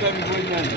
Tamo ganhando.